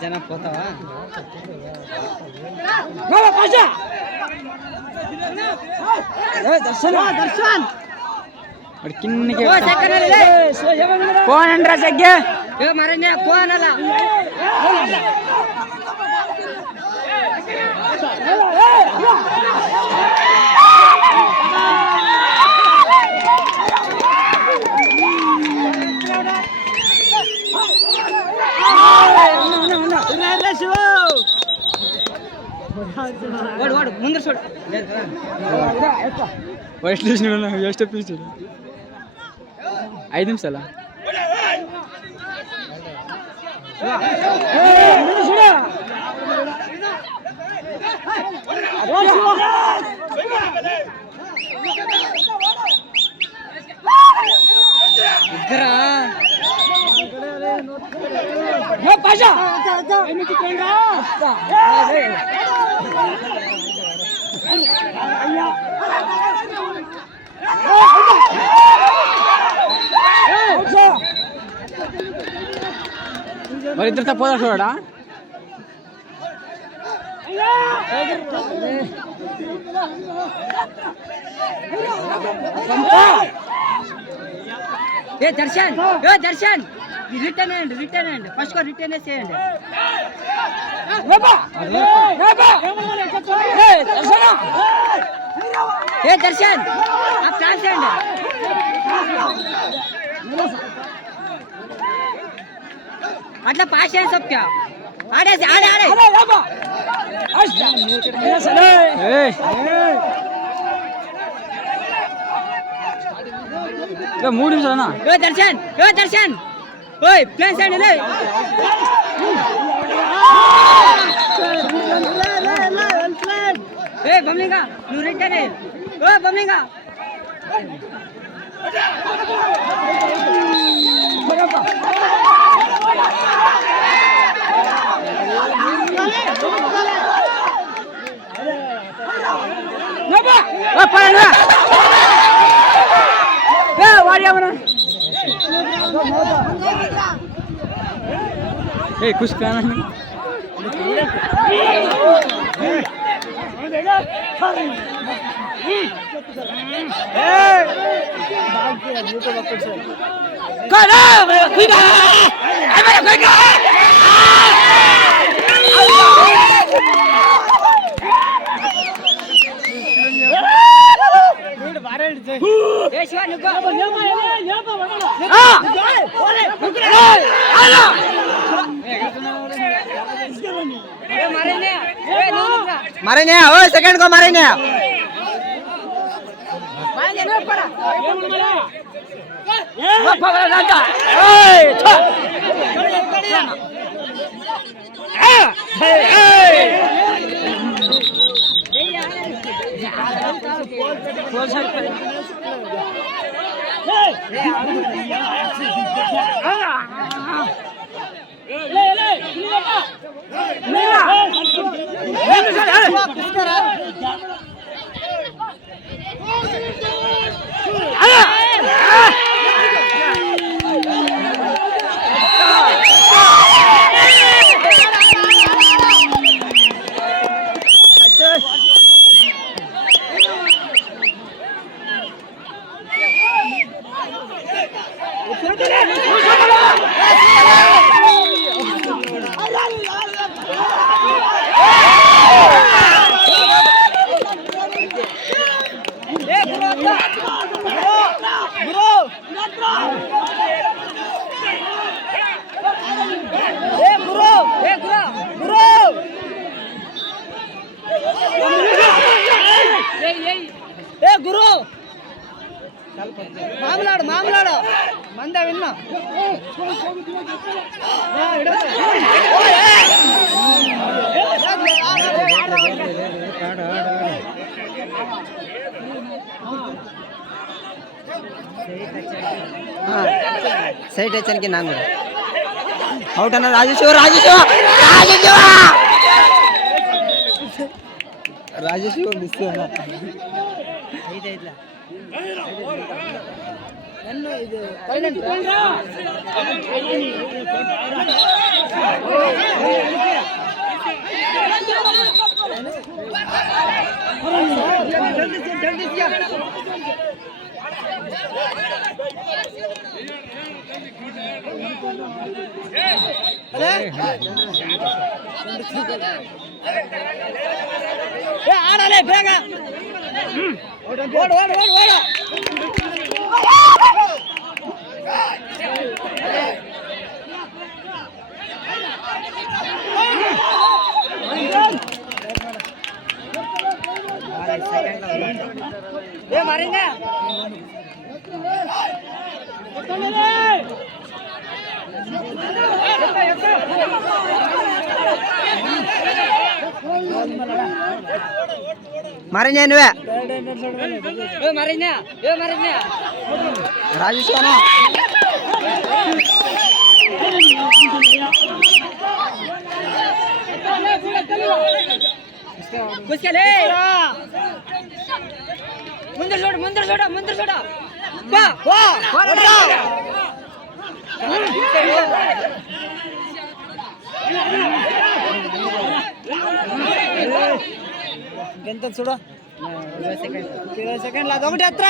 జన పోతావా దర్శన్ దర్శన్ ಕಿನ್ನಿಗೆ ಫೋನ್ ಅಂದ್ರ ಸಗ್ಗೆ ಮರನೇ ಫೋನ್ ಅಲ್ಲ ಮುಂದೆ ಎಷ್ಟು ಪೀಸ್ 5 ನಿಮಿಷ ಅಲ್ಲ మరి ఇద్దరు తప్పదా చూడడా ఏ దర్శన్ రిటర్న్ అండి ఫస్ట్ రిటర్న్ చేయండి ఏ దర్శన్ ఛాన్స్ చేయండి అట్లా పాస్ చేయండి సబ్క్యా ఆడేసి ఆడే మూడు నిమిషాలనా దర్శన్ ఓయ్ ప్లేస్ అండి ఏ బమ్లింగా నువ్వు రిటర్న్ ఓ బమ్లింగా कुछ कहना नहीं मारे नहीं ओ सेकंड को मारे नहीं गुरु मामलाड़ मंदा विन्ना ಸೈಟ್ ಹೆಚ್ಚನ್ಕೆ ನಾನು ಕೂಡ ಔಟ್ ಅನ್ನ ರಾಜೇಶ್ ಮಿಸ್ ಆಡಲೇ ಬೇಗ ಓಡು ಮಾರಿಂಗ ಮಾರನ್ಯಾ ರಾಜೇಶ್ ಮುಂದೆ చూడ ఎంత చూడ 20 సెకండ్లు అదొకటి హత్ర